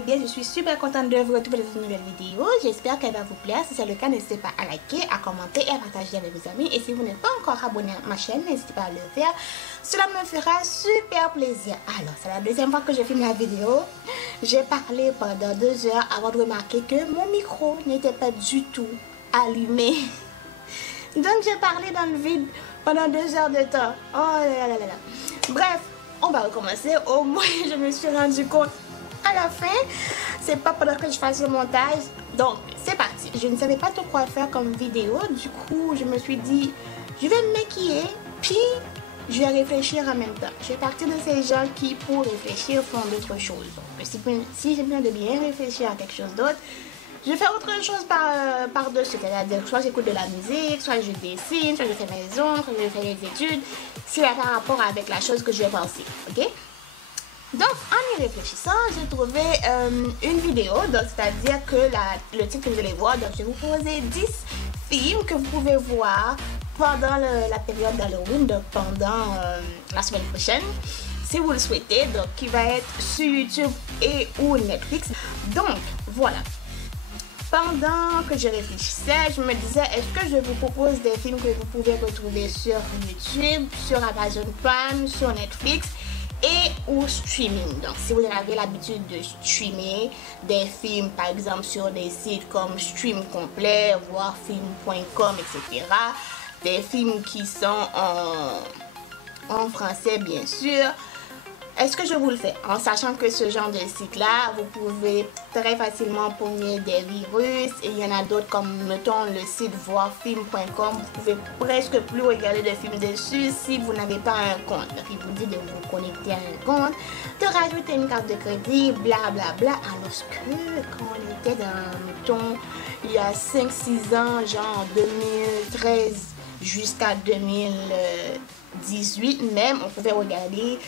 allez bien. Je suis super contente de vous retrouver dans une nouvelle vidéo. J'espère qu'elle va vous plaire. Si c'est le cas, n'hésitez pas à liker, à commenter et à partager avec vos amis. Et si vous n'êtes pas encore abonné à ma chaîne, n'hésitez pas à le faire. Cela me fera super plaisir. Alors, c'est la deuxième fois que je filme la vidéo. J'ai parlé pendant 2 heures avant de remarquer que mon micro n'était pas du tout allumé. Donc, j'ai parlé dans le vide pendant 2 heures de temps. Oh là là là là. Bref, on va recommencer. Au moins, je me suis rendu compte à la fin. C'est pas pendant que je fasse le montage. Donc, c'est parti. Je ne savais pas trop quoi faire comme vidéo. Du coup, je me suis dit, je vais me maquiller. Puis, je vais réfléchir en même temps. Je fais partie de ces gens qui, pour réfléchir, font d'autres choses. Donc, si j'ai besoin de bien réfléchir à quelque chose d'autre, je fais autre chose par-dessus. C'est-à-dire, soit j'écoute de la musique, soit je dessine, soit je fais mes ongles, soit je fais les études. C'est à rapport avec la chose que je vais penser. Ok? Donc, en y réfléchissant, j'ai trouvé une vidéo. Donc, c'est-à-dire que le titre que vous allez voir, donc je vais vous proposer 10 films que vous pouvez voir pendant la période d'Halloween, donc pendant la semaine prochaine, si vous le souhaitez, donc qui va être sur YouTube et ou Netflix. Donc, voilà. Pendant que je réfléchissais, je me disais, est-ce que je vous propose des films que vous pouvez retrouver sur YouTube, sur Amazon Prime, sur Netflix et ou streaming. Donc, si vous avez l'habitude de streamer des films, par exemple, sur des sites comme Stream Complet, voire film.com, etc. Des films qui sont en français, bien sûr. Est-ce que je vous le fais? En sachant que ce genre de site-là, vous pouvez très facilement pogner des virus. Et il y en a d'autres comme, mettons, le site voirfilm.com. Vous pouvez presque plus regarder de films dessus si vous n'avez pas un compte. Donc, il vous dit de vous connecter à un compte, de rajouter une carte de crédit, blablabla. Alors que quand on était dans, mettons, il y a 5-6 ans, genre 2013 jusqu'à 2018 même, on pouvait regarder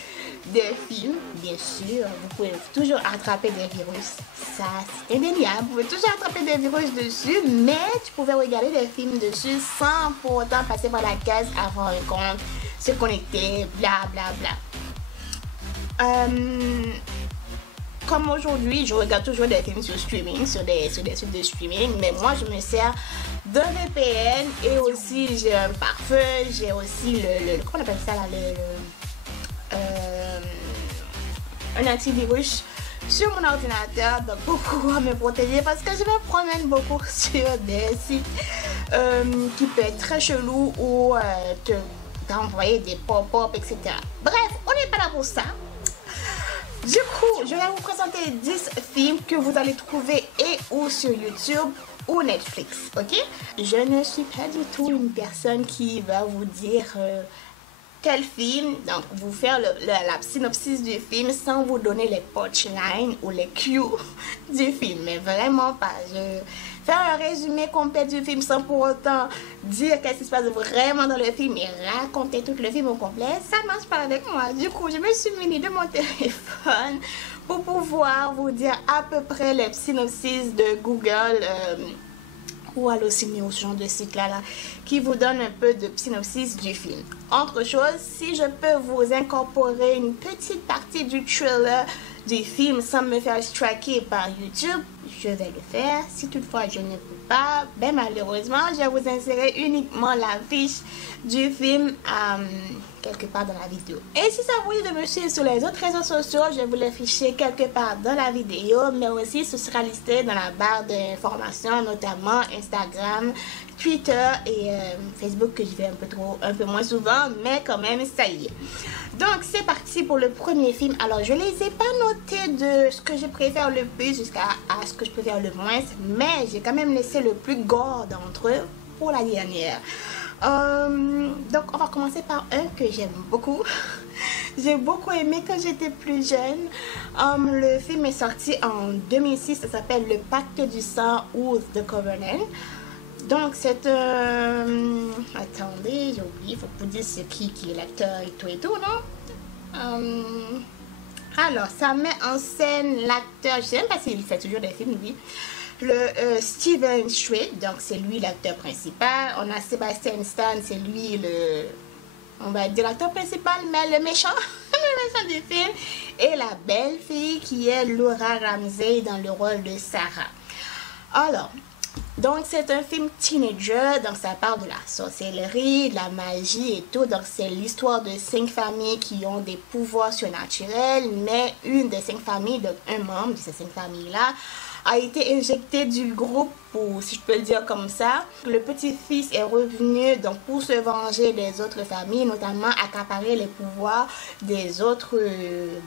des films, bien sûr. Vous pouvez toujours attraper des virus, ça c'est indéniable. Vous pouvez toujours attraper des virus dessus, mais tu pouvais regarder des films dessus sans pour autant passer par la case avoir un compte, se connecter, bla bla bla. Comme aujourd'hui, je regarde toujours des films sur streaming, sur des sites de streaming, mais moi je me sers d'un VPN et aussi j'ai un pare-feu, j'ai aussi comment on appelle ça là, un antivirus sur mon ordinateur, donc pour pouvoir me protéger, parce que je me promène beaucoup sur des sites qui peuvent être très chelous ou t'envoyer des pop-up, etc. Bref, on n'est pas là pour ça. Du coup, je vais vous présenter 10 films que vous allez trouver et ou sur YouTube ou Netflix, ok? Je ne suis pas du tout une personne qui va vous dire quel film, donc vous faire la synopsis du film sans vous donner les punchlines ou les cues du film, mais vraiment pas. Je faire un résumé complet du film sans pour autant dire qu'est-ce qui se passe vraiment dans le film et raconter tout le film au complet, ça ne marche pas avec moi. Du coup, je me suis munie de mon téléphone pour pouvoir vous dire à peu près les synopsis de Google ou Allociné ou ce genre de site là qui vous donne un peu de synopsis du film. Autre chose, si je peux vous incorporer une petite partie du trailer du film sans me faire striker par YouTube, je vais le faire. Si toutefois je ne peux pas, ben malheureusement, je vais vous insérer uniquement la fiche du film quelque part dans la vidéo. Et si ça vous dit de me suivre sur les autres réseaux sociaux, je vais vous l'afficher quelque part dans la vidéo, mais aussi ce sera listé dans la barre d'informations, notamment Instagram, Twitter et Facebook, que je vais un peu moins souvent, mais quand même ça y est. Donc c'est parti pour le premier film. Alors je les ai pas notés de ce que je préfère le plus jusqu'à ce que je préfère le moins, mais j'ai quand même laissé le plus gore d'entre eux pour la dernière. Donc on va commencer par un que j'aime beaucoup. J'ai beaucoup aimé quand j'étais plus jeune. Le film est sorti en 2006, ça s'appelle Le Pacte du Sang ou The Covenant. Donc c'est attendez, j'ai oublié, il faut que vous dise c'est qui est l'acteur et tout, non? Alors, ça met en scène l'acteur, je sais même pas s'il fait toujours des films, lui. Steven Strait, donc c'est lui l'acteur principal. On a Sebastian Stan, c'est lui on va dire l'acteur principal, mais le méchant. version du film, et la belle fille qui est Laura Ramsey dans le rôle de Sarah. Alors, donc c'est un film teenager, donc ça parle de la sorcellerie, de la magie et tout. Donc c'est l'histoire de 5 familles qui ont des pouvoirs surnaturels, mais une des 5 familles, donc un membre de ces 5 familles-là, a été injecté du groupe, ou si je peux le dire comme ça. Le petit-fils est revenu donc pour se venger des autres familles, notamment accaparer les pouvoirs des autres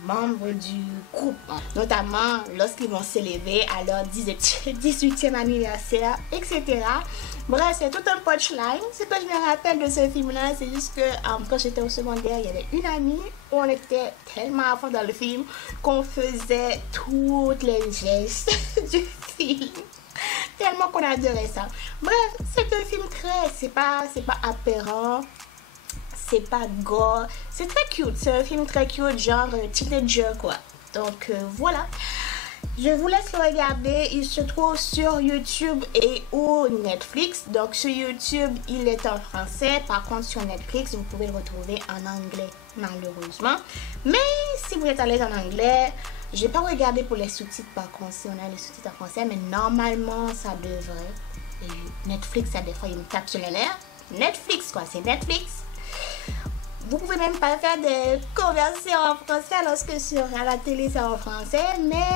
membres du groupe, notamment lorsqu'ils vont s'élever à leur 18e anniversaire, etc. Bref, c'est tout un punchline. Ce que je me rappelle de ce film-là, c'est juste que quand j'étais au secondaire, il y avait une amie où on était tellement à fond dans le film qu'on faisait toutes les gestes du film. Tellement qu'on adorait ça. Bref, c'est un film c'est pas apparent, c'est pas gore, c'est très cute. C'est un film très cute, genre teenager quoi. Donc voilà. Je vous laisse le regarder, il se trouve sur YouTube et ou Netflix. Donc sur YouTube, il est en français. Par contre, sur Netflix, vous pouvez le retrouver en anglais, malheureusement. Mais si vous êtes à l'aise en anglais, je n'ai pas regardé pour les sous-titres par contre, si on a les sous-titres en français. Mais normalement, ça devrait. Et Netflix, ça des fois, il me tape sur les nerfs. Netflix, quoi, c'est Netflix. Vous pouvez même pas faire des conversions en français lorsque sur à la télé c'est en français, mais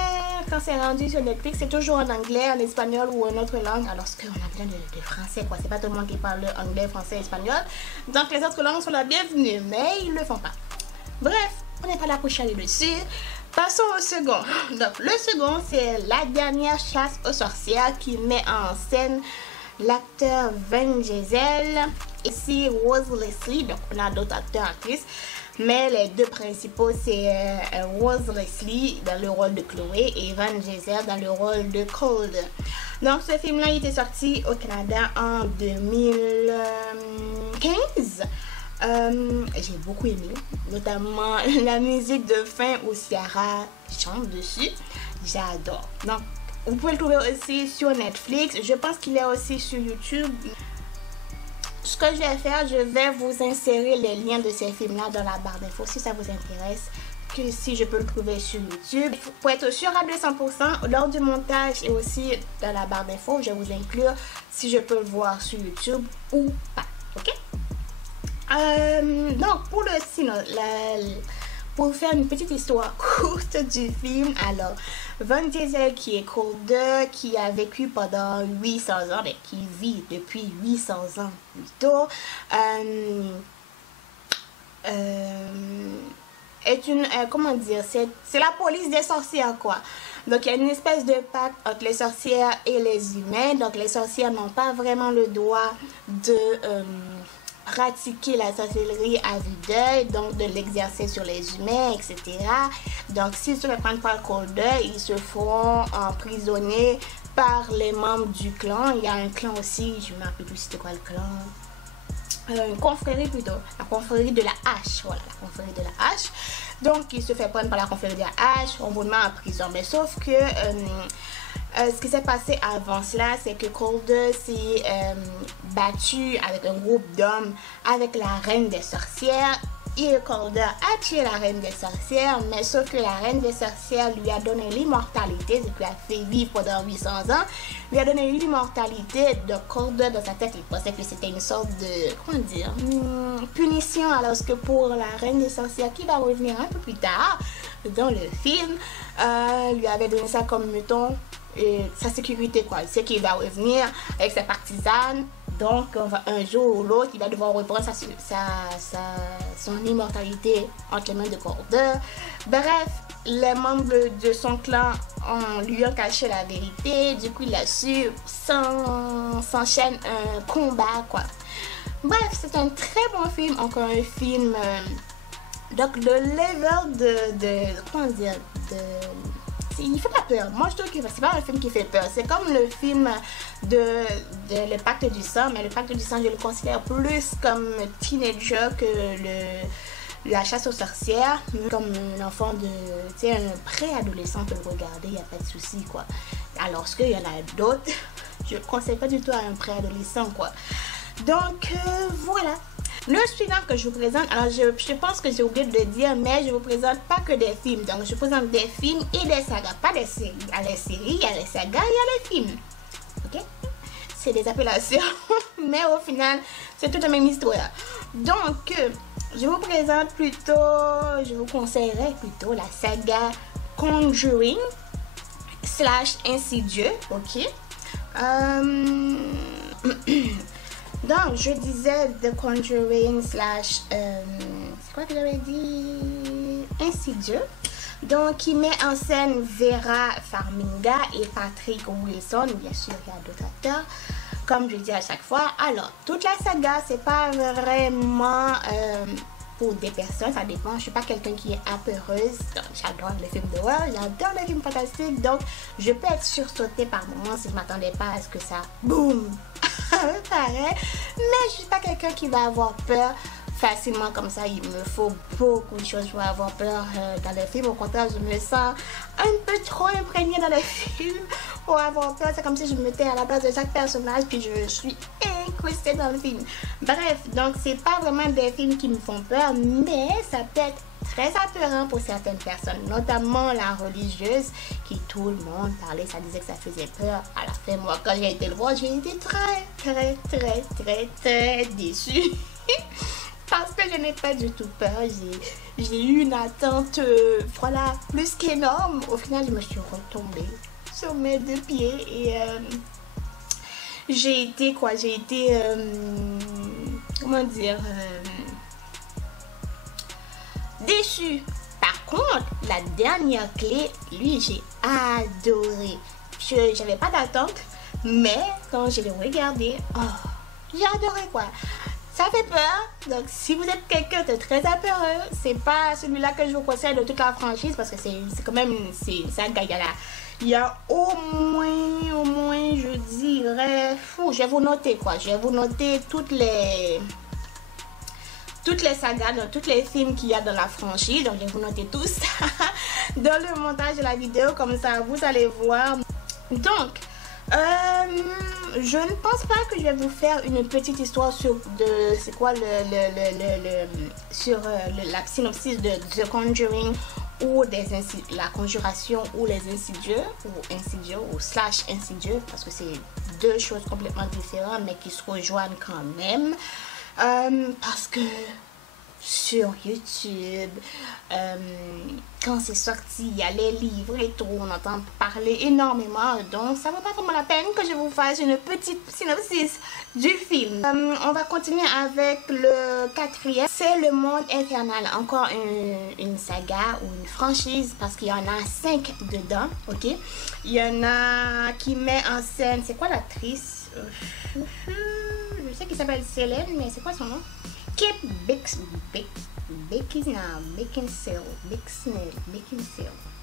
quand c'est rendu sur Netflix c'est toujours en anglais, en espagnol ou en autre langue, alors qu'on a besoin de français quoi, c'est pas tout le monde qui parle anglais, français, espagnol, donc les autres langues sont la bienvenue, mais ils le font pas. Bref, on n'est pas là pour chialer dessus. Passons au second. Donc le second c'est La dernière chasse aux sorcières qui met en scène l'acteur Vin Diesel. Ici Rose Leslie, donc on a d'autres acteurs actrices, mais les deux principaux c'est Rose Leslie dans le rôle de Chloé et Vin Diesel dans le rôle de Cold. Donc ce film là il était sorti au Canada en 2015. J'ai beaucoup aimé, notamment la musique de fin où Ciara chante dessus, j'adore. Donc vous pouvez le trouver aussi sur Netflix, je pense qu'il est aussi sur YouTube. Ce que je vais faire, je vais vous insérer les liens de ces films-là dans la barre d'infos si ça vous intéresse, que si je peux le trouver sur YouTube. Pour être sûr à 200%, lors du montage et aussi dans la barre d'infos, je vais vous inclure si je peux le voir sur YouTube ou pas. Ok? Donc, pour le sinon, pour faire une petite histoire courte du film, alors Vin Diesel qui est Calder, qui a vécu pendant 800 ans, mais qui vit depuis 800 ans plutôt, est une, comment dire, c'est la police des sorcières quoi. Donc il y a une espèce de pacte entre les sorcières et les humains, donc les sorcières n'ont pas vraiment le droit de pratiquer la sorcellerie à vue d'œil, donc de l'exercer sur les humains, etc. Donc s'ils se prennent par le Calder, ils se feront emprisonner par les membres du clan. Il y a un clan aussi, je ne me rappelle plus c'était quoi le clan, une confrérie plutôt, la confrérie de la hache, voilà, la confrérie de la hache. Donc il se fait prendre par la confrérie de la hache, on vous met en prison, mais sauf que ce qui s'est passé avant cela, c'est que Calder s'est battu avec un groupe d'hommes avec la reine des sorcières. Et Calder a tué la reine des sorcières, mais sauf que la reine des sorcières lui a donné l'immortalité, ce qui a fait vivre pendant 800 ans, lui a donné l'immortalité. De Calder dans sa tête, il pensait que c'était une sorte de, comment dire, punition, alors que pour la reine des sorcières, qui va revenir un peu plus tard dans le film, lui avait donné ça comme, mettons, sa sécurité quoi, il sait qu'il va revenir avec ses partisanes, donc un jour ou l'autre il va devoir reprendre son immortalité entre les mains de Calder. Bref, les membres de son clan lui ont caché la vérité, du coup il a su, s'enchaîne un combat quoi. Bref, c'est un très bon film, encore un film donc le level de comment dire, il fait pas peur. Moi je trouve que c'est pas un film qui fait peur. C'est comme le film de Le Pacte du Sang, mais Le Pacte du Sang je le considère plus comme teenager que La Chasse aux sorcières, comme un enfant de, tu sais, un préadolescent peut le regarder, il n'y a pas de souci quoi. Alors qu'il y en a d'autres, je ne conseille pas du tout à un préadolescent quoi. Donc voilà. Le suivant que je vous présente, alors je pense que j'ai oublié de le dire, mais je vous présente pas que des films. Donc je présente des films et des sagas, pas des séries. Il y a les séries, il y a les sagas, il y a les films. Ok? C'est des appellations, mais au final, c'est toute la même histoire. Donc, je vous présente plutôt, je vous conseillerais plutôt la saga Conjuring / Insidieux, ok? Donc, je disais The Conjuring / c'est quoi que j'avais dit? Insidieux. Donc, qui met en scène Vera Farmiga et Patrick Wilson. Bien sûr, il y a d'autres acteurs, comme je dis à chaque fois. Alors, toute la saga, c'est pas vraiment pour des personnes, ça dépend. Je suis pas quelqu'un qui est apeureuse. J'adore les films d'horreur, j'adore les films fantastiques. Donc, je peux être sursautée par moments si je m'attendais pas à ce que ça, boum, pareil. Mais je suis pas quelqu'un qui va avoir peur facilement comme ça. Il me faut beaucoup de choses pour avoir peur dans les films. Au contraire, je me sens un peu trop imprégnée dans les films pour avoir peur. C'est comme si je me mettais à la place de chaque personnage puis je suis incrustée dans le film. Bref, donc c'est pas vraiment des films qui me font peur, mais ça peut être très apeurant pour certaines personnes, notamment la religieuse qui tout le monde parlait, ça disait que ça faisait peur. À la fin, moi, quand j'ai été le voir, j'ai été très déçue. Parce que je n'ai pas du tout peur, j'ai eu une attente, voilà, plus qu'énorme. Au final, je me suis retombée sur mes deux pieds et j'ai été, comment dire, déçue. Par contre, la dernière clé, lui, j'ai adoré. Je n'avais pas d'attente, mais quand je l'ai regardé, oh, j'ai adoré quoi. Ça fait peur, donc si vous êtes quelqu'un de très apeureux, c'est pas celui-là que je vous conseille de toute la franchise parce que c'est quand même, c'est un gars là. Il y a au moins, je dirais, je vais vous noter quoi, je vais vous noter toutes les sagas, donc tous les films qu'il y a dans la franchise, donc je vais vous noter tous dans le montage de la vidéo, comme ça vous allez voir. Donc, je ne pense pas que je vais vous faire une petite histoire sur c'est quoi la synopsis de The Conjuring ou la conjuration ou les insidieux ou / insidieux parce que c'est deux choses complètement différentes mais qui se rejoignent quand même parce que sur YouTube, quand c'est sorti, il y a les livres et tout, on entend parler énormément, donc ça vaut pas vraiment la peine que je vous fasse une petite synopsis du film. On va continuer avec le quatrième, c'est Le Monde Infernal, encore une saga ou une franchise parce qu'il y en a 5 dedans, ok? Il y en a qui met en scène, c'est quoi l'actrice? Je sais qu'il s'appelle Célène, mais c'est quoi son nom? Kate Beckinsale.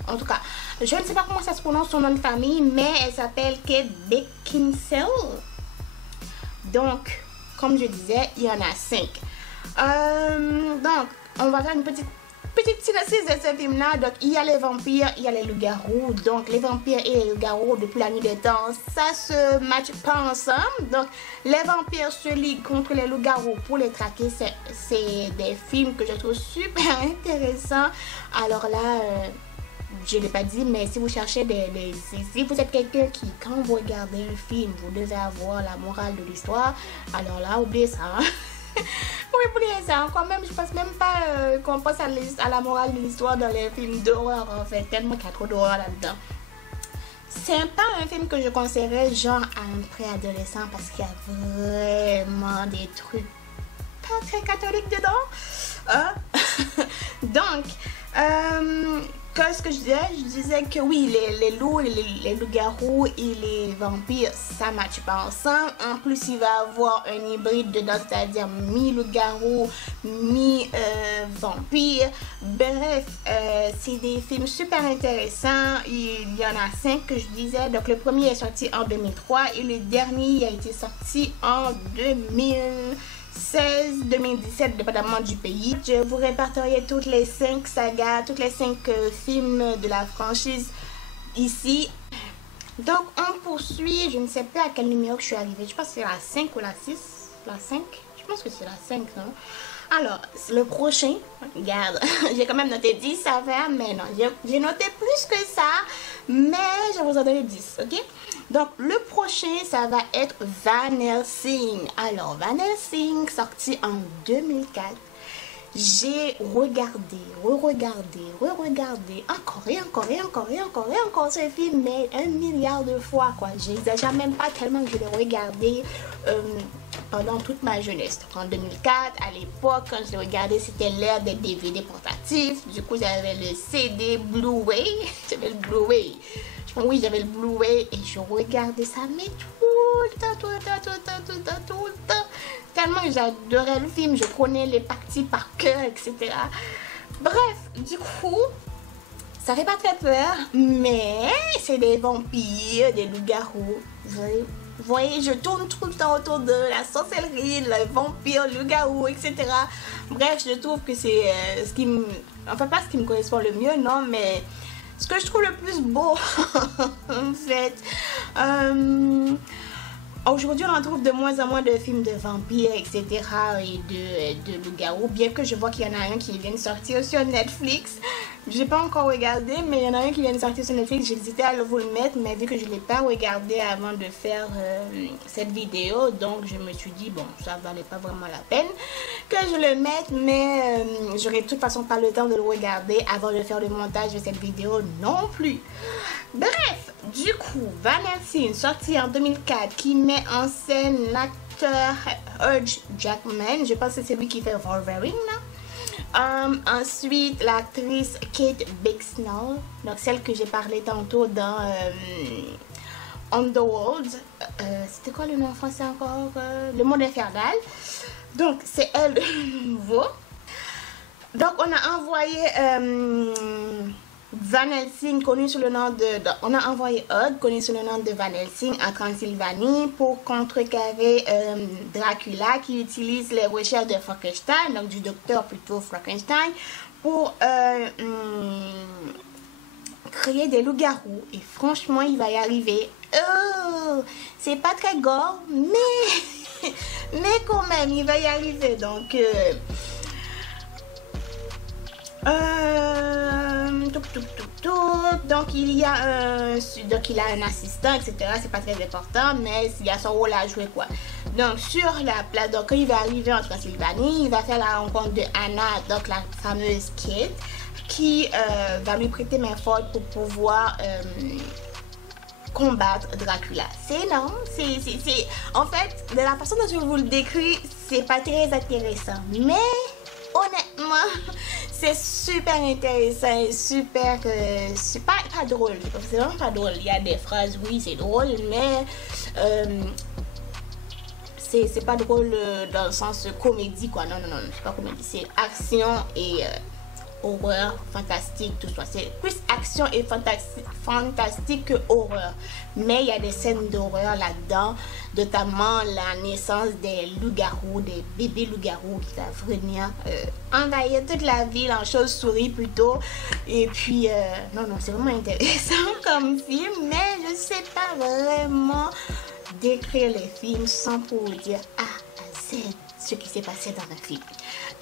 En tout cas, je ne sais pas comment ça se prononce son nom de famille, mais elle s'appelle Kate Beckinsale. Donc, comme je disais, il y en a 5. Donc, on va faire une petite synopsis de ce film-là. Donc, il y a les vampires, il y a les loups-garous. Donc, les vampires et les loups-garous, depuis la nuit des temps, ça se matche pas ensemble. Donc, les vampires se liguent contre les loups-garous pour les traquer. C'est des films que je trouve super intéressants. Alors là, je ne l'ai pas dit, mais si vous cherchez si vous êtes quelqu'un qui, quand vous regardez un film, vous devez avoir la morale de l'histoire, alors là, oubliez ça. Hein? Oui, oubliez ça. Quand même, je pense même pas qu'on pense à la morale de l'histoire dans les films d'horreur, en fait, tellement qu'il y a trop d'horreur là-dedans. C'est pas un film que je conseillerais genre à un préadolescent parce qu'il y a vraiment des trucs pas très catholiques dedans. Donc, qu'est-ce que je disais? Je disais que oui, les loups, les loups-garous et les vampires, ça ne matche pas ensemble. En plus, il va avoir un hybride dedans, c'est-à-dire mi-loup-garou, mi-vampire. Bref, c'est des films super intéressants. Il y en a 5 que je disais. Donc, le premier est sorti en 2003 et le dernier a été sorti en 2016-2017, dépendamment du pays. Je vous répertorierai toutes les 5 sagas, toutes les 5 films de la franchise ici. Donc, on poursuit. Je ne sais pas à quel numéro que je suis arrivée. Je pense que c'est la 5 ou la 6. La 5? Je pense que c'est la 5, non? Alors, le prochain, regarde, j'ai quand même noté 10, ça va, mais non, j'ai noté plus que ça, mais je vais vous en donner 10, ok? Donc, le prochain, ça va être Van Helsing. Alors, Van Helsing, sorti en 2004. J'ai regardé, re-regardé, encore et encore ce film, mais 1 milliard de fois, quoi. J'exagère même pas tellement que je l'ai regardé pendant toute ma jeunesse. En 2004, à l'époque, quand je l'ai regardé, c'était l'ère des DVD portatifs. Du coup, j'avais le CD Blu-ray. J'avais le Blu-ray. Oui, j'avais le Blu-ray et je regardais ça, mais tout le temps. Tellement que j'adorais le film, je connais les parties par cœur, etc. Bref, du coup, ça fait pas très peur, mais c'est des vampires, des loups-garous. Vous voyez, je tourne tout le temps autour de la sorcellerie, les vampires, loups-garous, etc. Bref, je trouve que c'est ce qui me... Enfin, pas ce qui me correspond le mieux, non, mais ce que je trouve le plus beau, en fait. Aujourd'hui, on en trouve de moins en moins de films de vampires, etc. et de loups-garous. Bien que je vois qu'il y en a un qui vient de sortir sur Netflix. Je n'ai pas encore regardé, mais il y en a un qui vient de sortir sur Netflix. J'hésitais à vous le mettre, mais vu que je ne l'ai pas regardé avant de faire cette vidéo, donc je me suis dit, bon, ça valait pas vraiment la peine que je le mette, mais j'aurais de toute façon pas le temps de le regarder avant de faire le montage de cette vidéo non plus. Bref, du coup, Van Helsing, sorti en 2004, qui met en scène l'acteur Hugh Jackman. Je pense que c'est lui qui fait Wolverine, là. Ensuite, l'actrice Kate Beckinsale, donc celle que j'ai parlé tantôt dans Underworld. C'était quoi le nom en français encore? Le Monde Infernal. Donc, c'est elle de nouveau. Donc, on a envoyé... Van Helsing, connu sous le nom de... On a envoyé Odd, connu sous le nom de Van Helsing, en Transylvanie pour contrecarrer Dracula, qui utilise les recherches de Frankenstein, donc du docteur plutôt Frankenstein, pour créer des loups-garous. Et franchement, il va y arriver. Oh, c'est pas très gore, mais... mais quand même, il va y arriver. Donc... Donc il a un assistant, etc. C'est pas très important, mais il a son rôle à jouer, quoi. Donc sur la place, donc quand il va arriver en Transylvanie, il va faire la rencontre de Anna, donc la fameuse Kate, qui va lui prêter main forte pour pouvoir combattre Dracula. C'est énorme, c'est en fait, de la façon dont je vous le décris, c'est pas très intéressant, mais honnêtement, c'est super intéressant et super... c'est pas drôle, c'est vraiment pas drôle. Il y a des phrases, oui, c'est drôle, mais c'est pas drôle dans le sens comédie, quoi. Non, c'est pas comédie, c'est action et horreur, fantastique, tout ça. C'est plus action et fantastique que horreur. Mais il y a des scènes d'horreur là-dedans, notamment la naissance des loups-garous, des bébés loups-garous qui va venir envahir toute la ville en chauve-souris plutôt. Et puis, non, c'est vraiment intéressant comme film, mais je sais pas vraiment décrire les films sans pour vous dire A à Z ce qui s'est passé dans un film.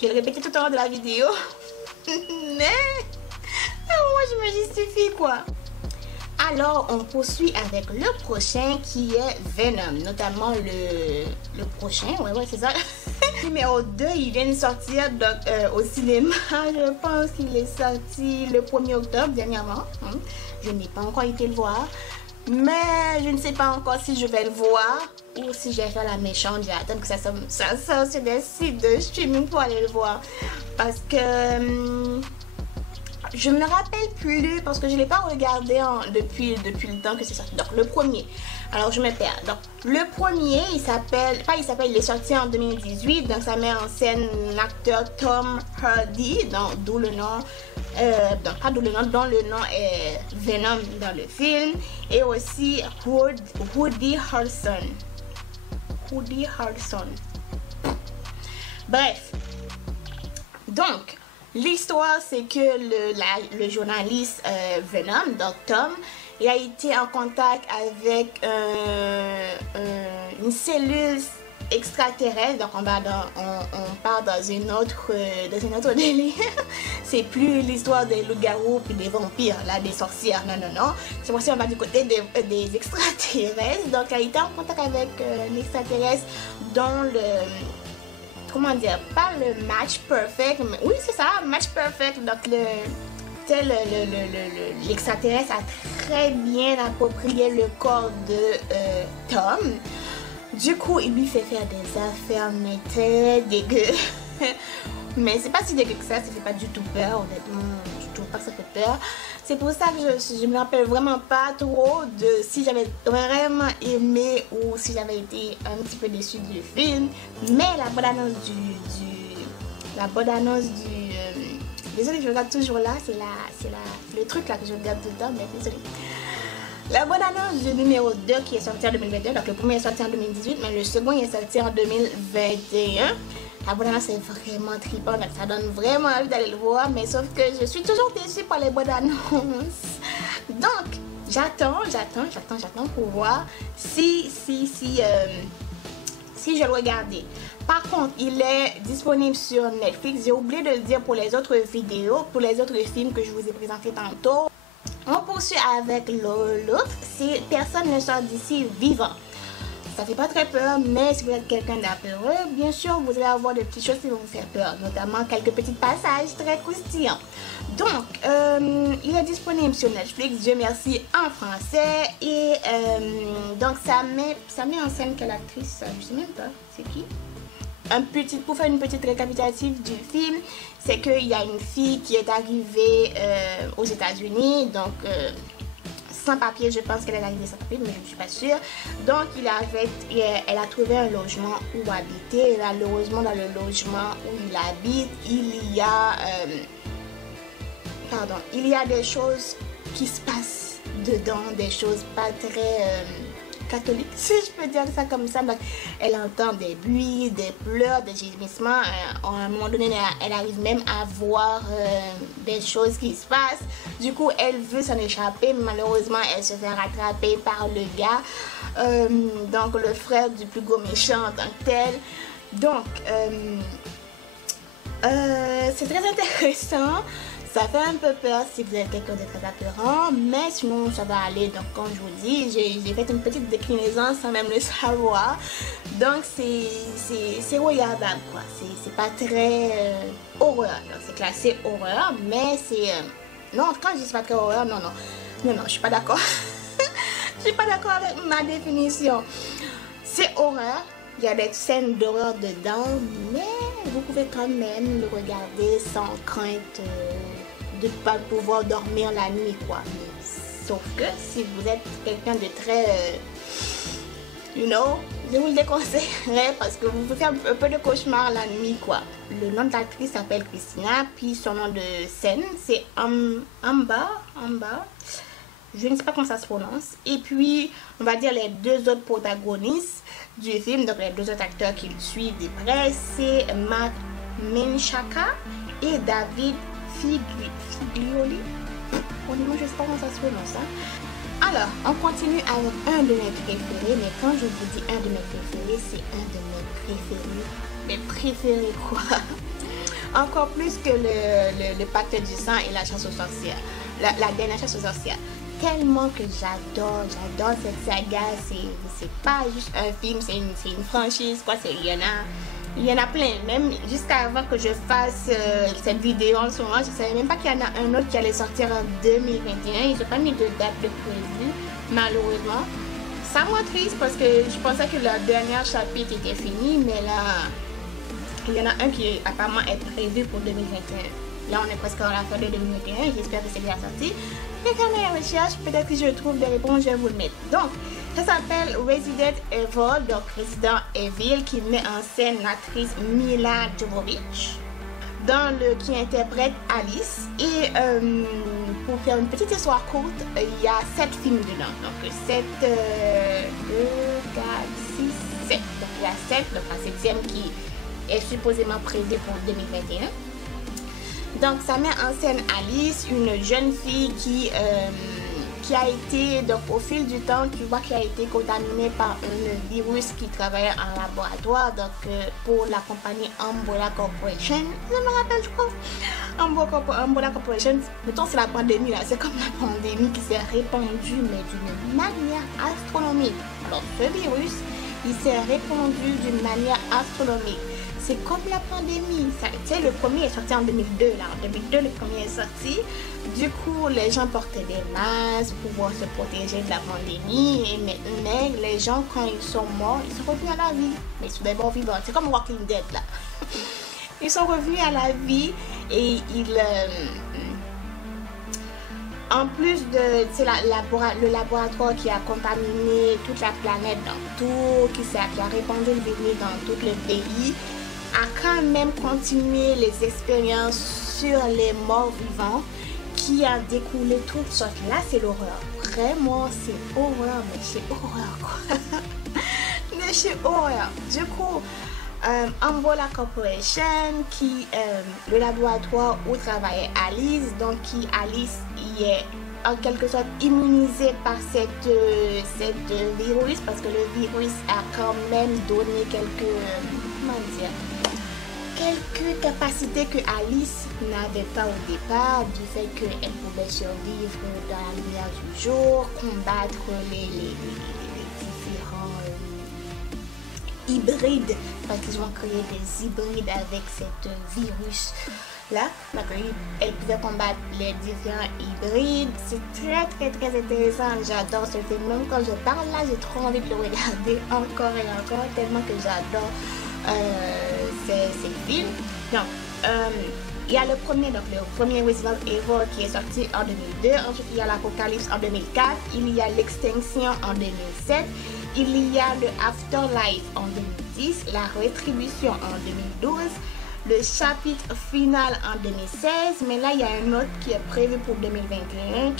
Je vais le répéter tout au long de la vidéo. Mais moi je me justifie, quoi. Alors on poursuit avec le prochain qui est Venom, notamment le prochain, ouais c'est ça. Numéro 2, il vient de sortir donc, au cinéma. Je pense qu'il est sorti le 1er octobre dernièrement. Je n'ai pas encore été le voir, mais je ne sais pas encore si je vais le voir ou si je vais faire la méchante. J'ai attendre que ça sorte sur des sites de streaming pour aller le voir, parce que je me rappelle plus, parce que je ne l'ai pas regardé depuis le temps que c'est sorti. Donc le premier, alors je me perds. Donc le premier, il est sorti en 2018, donc ça met en scène l'acteur Tom Hardy, d'où le nom, dont le nom est Venom dans le film, et aussi Woody Harrelson. Bref, donc l'histoire, c'est que le journaliste Venom, donc Tom, il a été en contact avec une cellule extraterrestre, donc on part dans une autre délire. C'est plus l'histoire des loups-garous puis des vampires, là, des sorcières, non. C'est pour ça qu'on va du côté des extraterrestres. Donc elle était en contact avec l'extraterrestre dans le... Comment dire, pas le match perfect, mais oui c'est ça, match perfect. Donc l'extraterrestre a très bien approprié le corps de Tom. Du coup, il lui fait faire des affaires mais très dégueu. Mais c'est pas si dégueu que ça fait pas du tout peur, honnêtement. Je trouve pas que ça fait peur. C'est pour ça que je me rappelle vraiment pas trop de si j'avais vraiment aimé ou si j'avais été un petit peu déçue du film. Mais la bonne annonce désolée, je regarde toujours là, c'est le truc là que je regarde tout le temps, mais désolée. La bonne annonce du numéro 2 qui est sorti en 2021, donc le premier est sorti en 2018, mais le second est sorti en 2021. La bonne annonce est vraiment trippant, donc ça donne vraiment envie d'aller le voir, mais sauf que je suis toujours déçue par les bonnes annonces. Donc, j'attends pour voir si je le regardais. Par contre, il est disponible sur Netflix. J'ai oublié de le dire pour les autres vidéos, pour les autres films que je vous ai présentés tantôt. On poursuit avec l'autre. Si personne ne sort d'ici vivant. Ça fait pas très peur, mais si vous êtes quelqu'un d'apeureux, bien sûr, vous allez avoir des petites choses qui vont vous faire peur, notamment quelques petits passages très croustillants. Donc, il est disponible sur Netflix, Dieu merci, en français. Et donc, ça met en scène quelle actrice, je sais même pas, c'est qui? Pour faire une petite récapitulative du film, c'est qu'il y a une fille qui est arrivée aux États-Unis, donc sans papier, je pense qu'elle est arrivée sans papier, mais je ne suis pas sûre. Donc elle a trouvé un logement où habiter. Et malheureusement, dans le logement où il habite, il y a des choses qui se passent dedans, des choses pas très catholique, si je peux dire ça comme ça. Donc, elle entend des bruits, des pleurs, des gémissements. À un moment donné, elle arrive même à voir des choses qui se passent. Du coup, elle veut s'en échapper, mais malheureusement, elle se fait rattraper par le gars, donc le frère du plus gros méchant en tant que tel. Donc, c'est très intéressant. Ça fait un peu peur si vous êtes quelqu'un de très apeurant, mais sinon ça va aller. Donc comme je vous dis, j'ai fait une petite déclinaison sans même le savoir. Donc c'est regardable quoi. C'est pas très horreur. Donc c'est classé horreur, mais c'est... non, quand je dis pas très horreur, non, je suis pas d'accord. Je suis pas d'accord avec ma définition. C'est horreur. Il y a des scènes d'horreur dedans, mais vous pouvez quand même le regarder sans crainte de ne pas pouvoir dormir la nuit, quoi. Sauf que si vous êtes quelqu'un de très, je vous le déconseillerais parce que vous pouvez faire un peu de cauchemar la nuit, quoi. Le nom de l'actrice s'appelle Christina, puis son nom de scène, c'est Amba. Je ne sais pas comment ça se prononce. Et puis, on va dire les deux autres protagonistes du film, donc les deux autres acteurs qui le suivent de près, c'est Mark Menchaca et David Figlioli. Honnêtement, je ne sais pas comment ça se prononce. Alors, on continue avec un de mes préférés, mais quand je vous dis un de mes préférés, c'est un de mes préférés. Mes préférés quoi? Encore plus que le pacte du sang et la chasse aux sorcières. La dernière chasse aux sorcières. Tellement que j'adore cette saga. C'est pas juste un film, c'est une franchise quoi. Il y en a plein. Même jusqu'à avant que je fasse cette vidéo en ce moment, je savais même pas qu'il y en a un autre qui allait sortir en 2021. Ils n'ont pas mis de date de prévu, malheureusement. Ça m'a triste parce que je pensais que le dernier chapitre était fini, mais là il y en a un qui apparemment est prévu pour 2021. Là, on est presque à la fin de 2021. J'espère que c'est bien sorti. Et quand on est en recherche, peut-être que je trouve des réponses, je vais vous le mettre. Donc, ça s'appelle Resident Evil, donc Resident Evil, qui met en scène l'actrice Mila Jovovich, qui interprète Alice. Et pour faire une petite histoire courte, il y a 7 films dedans. Donc, 7, 2, 4, 6, 7. Donc, il y a 7, donc la 7e qui est supposément prévue pour 2021. Donc ça met en scène Alice, une jeune fille qui qui a été, donc au fil du temps, tu vois qu'il a été contaminé par un virus qui travaillait en laboratoire, donc pour la compagnie Umbrella Corporation. Je me rappelle, je crois. Umbrella Corporation, mettons, c'est la pandémie là, c'est comme la pandémie qui s'est répandue, mais d'une manière astronomique. Alors, ce virus, il s'est répandu d'une manière astronomique. C'est comme la pandémie. Tu sais, le premier est sorti en 2002. Là. En 2002, le premier est sorti. Du coup, les gens portaient des masques pour pouvoir se protéger de la pandémie. Mais les gens, quand ils sont morts, ils sont revenus à la vie. Mais ils sont des morts vivants. C'est comme Walking Dead, là. Ils sont revenus à la vie et ils... en plus de le laboratoire qui a contaminé toute la planète, dans tout, qui a répandu le virus dans tout le pays, a quand même continué les expériences sur les morts vivants qui a découlé toutes sortes. Là, c'est l'horreur. Vraiment, c'est horreur, mais c'est horreur, quoi. Mais c'est horreur. Du coup, Umbrella Corporation, le laboratoire où travaillait Alice, donc Alice y est en quelque sorte immunisée par cette virus, parce que le virus a quand même donné quelques capacités que Alice n'avait pas au départ, du fait qu'elle pouvait survivre dans la lumière du jour, combattre les différents hybrides, parce qu'ils ont créé des hybrides avec cette virus là. Elle pouvait combattre les différents hybrides. C'est très intéressant. J'adore ce film. Même quand je parle là, j'ai trop envie de le regarder encore et encore, tellement que j'adore ces films. Donc, il y a le premier Resident Evil qui est sorti en 2002. Ensuite, il y a l'Apocalypse en 2004. Il y a l'Extinction en 2007. Il y a le Afterlife en 2010. La Rétribution en 2012. Le chapitre final en 2016. Mais là, il y a un autre qui est prévu pour 2021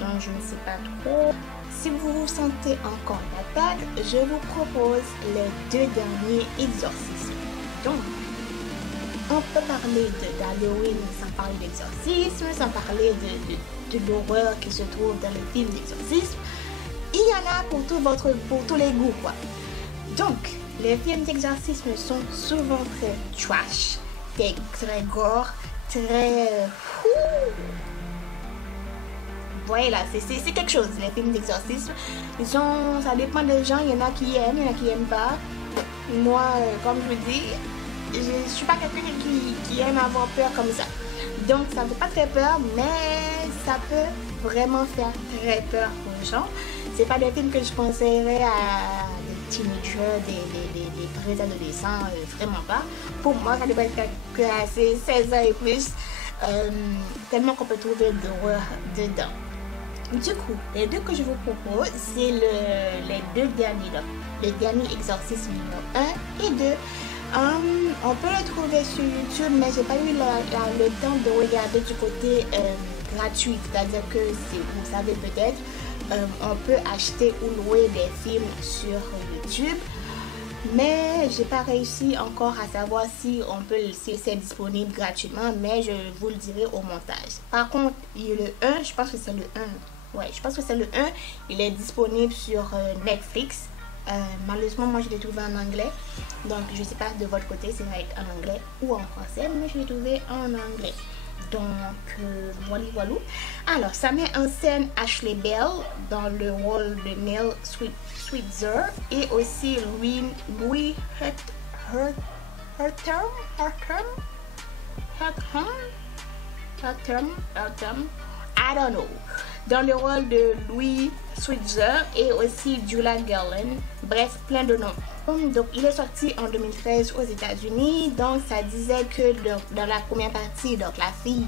dont je ne sais pas trop. Si vous vous sentez encore d'attaque, je vous propose les 2 derniers exorcismes. Donc, on peut parler d'Halloween sans parler d'exorcisme, sans parler de l'horreur qui se trouve dans les films d'exorcisme. Il y en a pour tous les goûts, quoi. Donc, les films d'exorcisme sont souvent très trash, très gore, très... Voilà, c'est quelque chose, les films d'exorcisme. Ça dépend des gens, il y en a qui aiment, il y en a qui n'aiment pas. Moi, comme je vous dis, je suis pas quelqu'un qui aime avoir peur comme ça. Donc, ça ne fait pas très peur, mais ça peut vraiment faire très peur aux gens. C'est pas des films que je conseillerais à des teenagers, des vrais adolescents, vraiment pas. Pour moi, ça devrait être classé 16 ans et plus, tellement qu'on peut trouver de l'horreur dedans. Du coup, les 2 que je vous propose, c'est les 2 derniers, donc, le dernier exorcisme numéro 1 et 2. On peut le trouver sur YouTube, mais j'ai pas eu le temps de regarder du côté gratuit, c'est-à-dire que vous savez peut-être, on peut acheter ou louer des films sur YouTube, mais j'ai pas réussi encore à savoir si c'est disponible gratuitement, mais je vous le dirai au montage. Par contre, il y a le 1, je pense que c'est le 1. Ouais, je pense que c'est le 1. Il est disponible sur Netflix. Malheureusement, moi je l'ai trouvé en anglais. Donc, je sais pas de votre côté, c'est vrai en anglais ou en français, mais je l'ai trouvé en anglais. Donc, voilà. Alors, ça met en scène Ashley Bell dans le rôle de Neil Switzer et aussi Louis I don't know, dans le rôle de Louis Switzer et aussi Julia Garland. Bref, plein de noms. Donc, il est sorti en 2013 aux États-Unis. Donc, ça disait que dans la première partie, donc la fille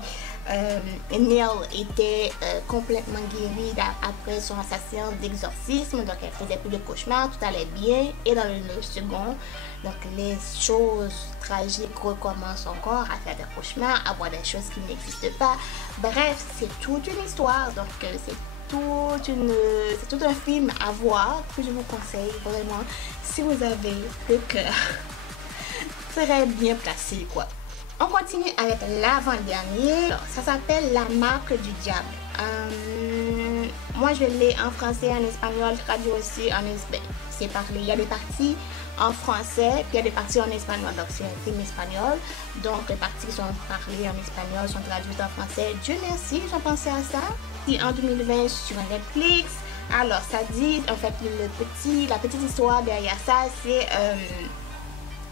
Neil était complètement guérie après son séance d'exorcisme. Donc, elle faisait plus de cauchemars, tout allait bien. Et dans le second, donc les choses tragiques recommencent encore, à faire des cauchemars, à voir des choses qui n'existent pas. Bref, c'est toute une histoire. Donc, c'est tout un film à voir que je vous conseille vraiment si vous avez le cœur très bien placé, quoi. On continue avec l'avant-dernier. Ça s'appelle La marque du diable. moi je l'ai en français, en espagnol, traduit aussi en espagnol. C'est parlé. Il y a des parties en français, puis il y a des parties en espagnol. Donc c'est un film espagnol. Donc les parties sont parlées en espagnol, sont traduites en français. Dieu merci, j'ai pensé à ça. Et en 2020 sur Netflix. Alors ça dit, en fait, la petite histoire derrière ça, c'est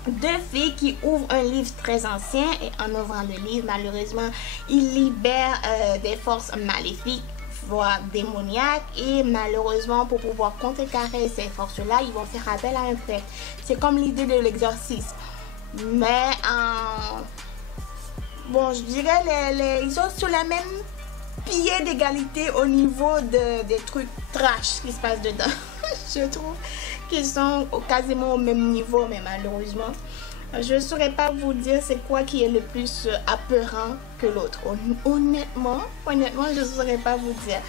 deux filles qui ouvrent un livre très ancien et en ouvrant le livre, malheureusement, ils libèrent des forces maléfiques, voire démoniaques, et malheureusement, pour pouvoir contrecarrer ces forces-là, ils vont faire appel à un prêtre. C'est comme l'idée de l'exorcisme. Mais, bon, je dirais, ils sont sur la même pied d'égalité au niveau des trucs trash qui se passent dedans. Je trouve qu'ils sont quasiment au même niveau, mais malheureusement, je ne saurais pas vous dire c'est quoi qui est le plus apeurant que l'autre. Honnêtement, je ne saurais pas vous dire.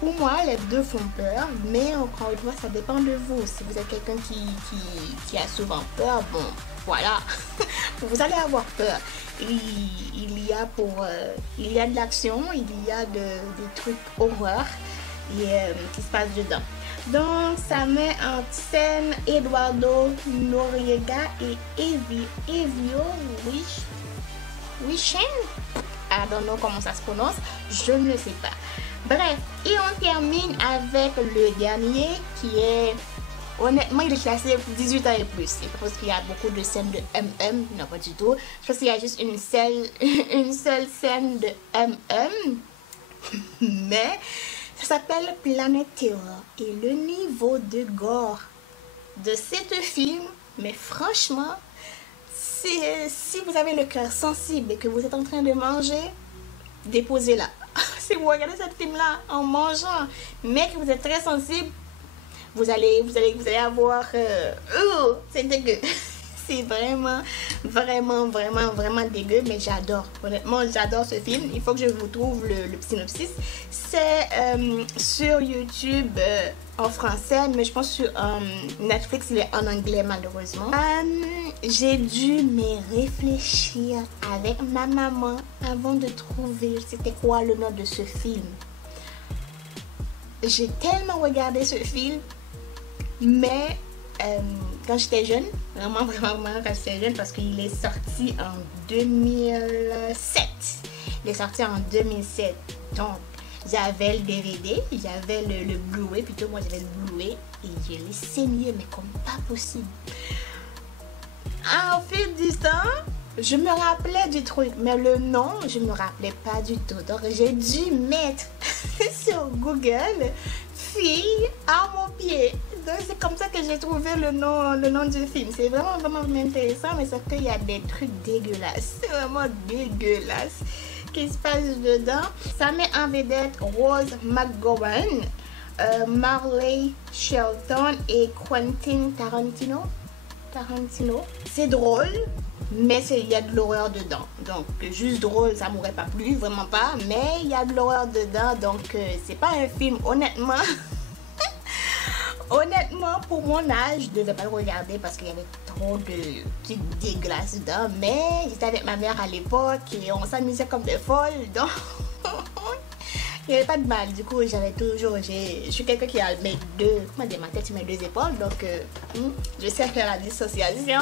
Pour moi, les deux font peur, mais encore une fois, ça dépend de vous. Si vous êtes quelqu'un qui a souvent peur, bon, voilà, vous allez avoir peur. Il y a de l'action, il y a des trucs horreurs qui se passent dedans. Donc, ça met en scène Eduardo Noriega et Evio Wishen. I don't know comment ça se prononce, je ne le sais pas. Bref, et on termine avec le dernier qui est, honnêtement, il est classé 18 ans et plus. C'est parce qu'il y a beaucoup de scènes de MM, non pas du tout. Je pense qu'il y a juste une seule scène de MM. Mais ça s'appelle Planet Terror. Et le niveau de gore de cet film, mais franchement, si vous avez le cœur sensible et que vous êtes en train de manger, déposez-la. Si vous regardez ce film-là en mangeant, mais que vous êtes très sensible, vous allez avoir... c'est dégueu. C'est vraiment dégueu, mais j'adore. Honnêtement, j'adore ce film. Il faut que je vous trouve le synopsis. C'est sur YouTube en français, mais je pense sur Netflix, il est en anglais malheureusement. J'ai dû me réfléchir avec ma maman avant de trouver c'était quoi le nom de ce film. J'ai tellement regardé ce film, mais quand j'étais jeune, vraiment quand j'étais jeune, parce qu'il est sorti en 2007. Il est sorti en 2007. Donc, j'avais le DVD, j'avais le Blu-ray, plutôt moi j'avais le Blu-ray, et je l'ai saigné, mais comme pas possible. Au fil du temps, je me rappelais du truc, mais le nom, je me rappelais pas du tout. Donc, j'ai dû mettre sur Google fille à mon pied. Donc, c'est comme ça que j'ai trouvé le nom du film. C'est vraiment intéressant, mais sauf qu'il y a des trucs dégueulasses. C'est vraiment dégueulasse qui se passe dedans. Ça met en vedette Rose McGowan, Marley Shelton et Quentin Tarantino. C'est drôle, mais il y a de l'horreur dedans. Donc, juste drôle, ça m'aurait pas plu, vraiment pas. Mais il y a de l'horreur dedans, donc c'est pas un film, honnêtement. Honnêtement, pour mon âge, je ne devais pas le regarder parce qu'il y avait trop de trucs dégueulasses dedans. Mais j'étais avec ma mère à l'époque et on s'amusait comme des folles. Donc, il n'y avait pas de mal. Du coup, je suis quelqu'un qui a ma tête sur mes deux épaules. Donc, je sais faire la dissociation.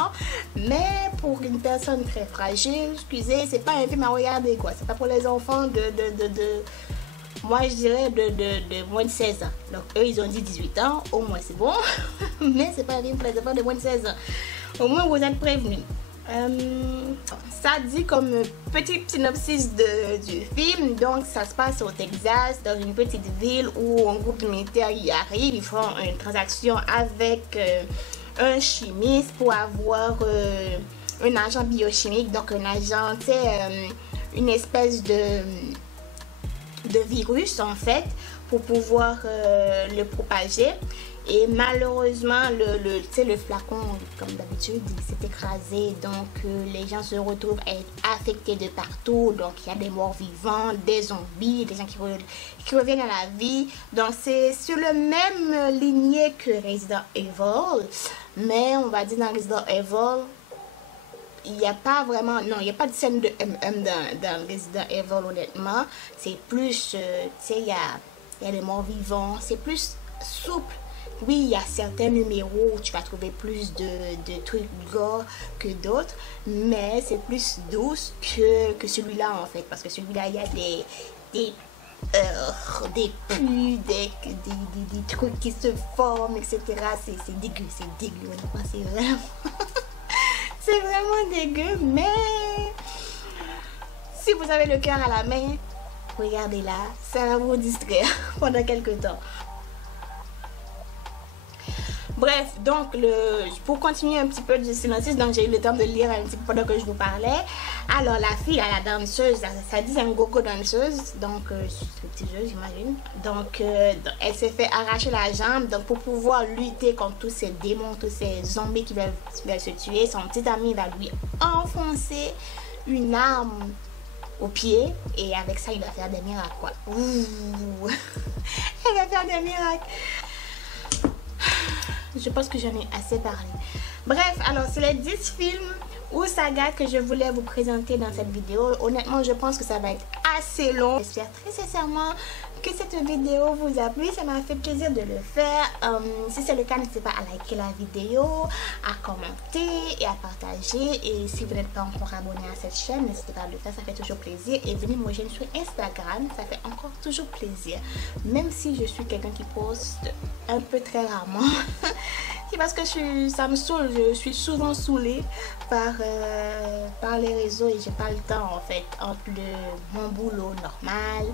Mais pour une personne très fragile, excusez, c'est pas un film à regarder, quoi. C'est pas pour les enfants moi je dirais de moins de 16 ans. Donc eux ils ont dit 18 ans, au moins c'est bon. Mais c'est pas un film pour les enfants de moins de 16 ans. Au moins vous êtes prévenus. Ça dit comme petit synopsis du film. Donc ça se passe au Texas, dans une petite ville où un groupe de militaires y arrive. Ils font une transaction avec un chimiste pour avoir un agent biochimique. Donc un agent, c'est une espèce de virus en fait pour pouvoir le propager. Et malheureusement le flacon comme d'habitude il s'est écrasé, donc les gens se retrouvent à être affectés de partout. Donc il y a des morts vivants, des zombies, des gens qui reviennent à la vie. Donc c'est sur le même lignée que Resident Evil, mais on va dire dans Resident Evil il n'y a pas vraiment, non, il n'y a pas de scène de MM dans Resident Evil, honnêtement. C'est plus, tu sais, il y il y a des morts vivants, c'est plus souple. Oui, il y a certains numéros où tu vas trouver plus de trucs gore que d'autres, mais c'est plus douce que celui-là en fait, parce que celui-là, il y a des pluies, des trucs qui se forment, etc. C'est dégueu, honnêtement, c'est vraiment, c'est vraiment dégueu, mais si vous avez le cœur à la main, regardez-la, ça va vous distraire pendant quelques temps. Bref, donc pour continuer un petit peu du synopsis, donc j'ai eu le temps de lire un petit peu pendant que je vous parlais. Alors la fille, la danseuse, ça dit c'est une gogo danseuse, donc stripteaseuse j'imagine. Donc elle s'est fait arracher la jambe, donc pour pouvoir lutter contre tous ces démons, tous ces zombies qui veulent se tuer, son petit ami va lui enfoncer une arme au pied et avec ça il va faire des miracles quoi. Ouh. Elle va faire des miracles. Je pense que j'en ai assez parlé. Bref, alors c'est les 10 films ou sagas que je voulais vous présenter dans cette vidéo. Honnêtement, je pense que ça va être assez long. J'espère très sincèrement que cette vidéo vous a plu. Ça m'a fait plaisir de le faire. Si c'est le cas, n'hésitez pas à liker la vidéo, à commenter et à partager. Et si vous n'êtes pas encore abonné à cette chaîne, n'hésitez pas à le faire. Ça fait toujours plaisir. Et venez me rejoindre sur Instagram. Ça fait encore toujours plaisir. Même si je suis quelqu'un qui poste un peu très rarement. C'est parce que ça me saoule. Je suis souvent saoulée par les réseaux et j'ai pas le temps en fait entre mon boulot normal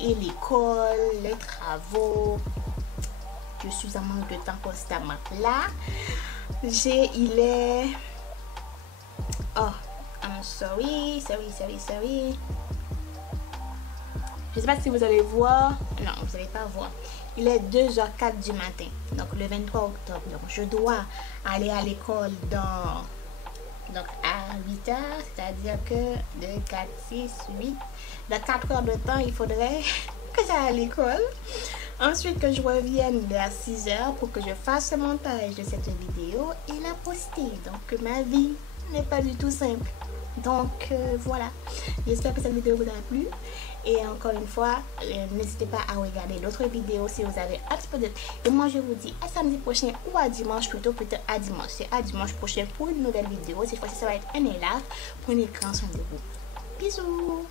et l'école, les travaux. Je suis en manque de temps constamment. Là, il est... Oh, I'm sorry. Je sais pas si vous allez voir. Non, vous n'allez pas voir. Il est 2h04 du matin, donc le 23 octobre. Donc je dois aller à l'école donc à 8h, c'est-à-dire que de 4, 6, 8, de 4 heures de temps, il faudrait que j'aille à l'école. Ensuite, que je revienne vers 6h pour que je fasse le montage de cette vidéo et la poster. Donc ma vie n'est pas du tout simple. Donc voilà, j'espère que cette vidéo vous a plu. Et encore une fois, n'hésitez pas à regarder d'autres vidéos si vous avez un petit peu de... Et moi, je vous dis à samedi prochain ou à dimanche, plutôt peut-être à dimanche. C'est à dimanche prochain pour une nouvelle vidéo. Cette fois-ci, ça va être un élève. Prenez grand soin de vous. Bisous!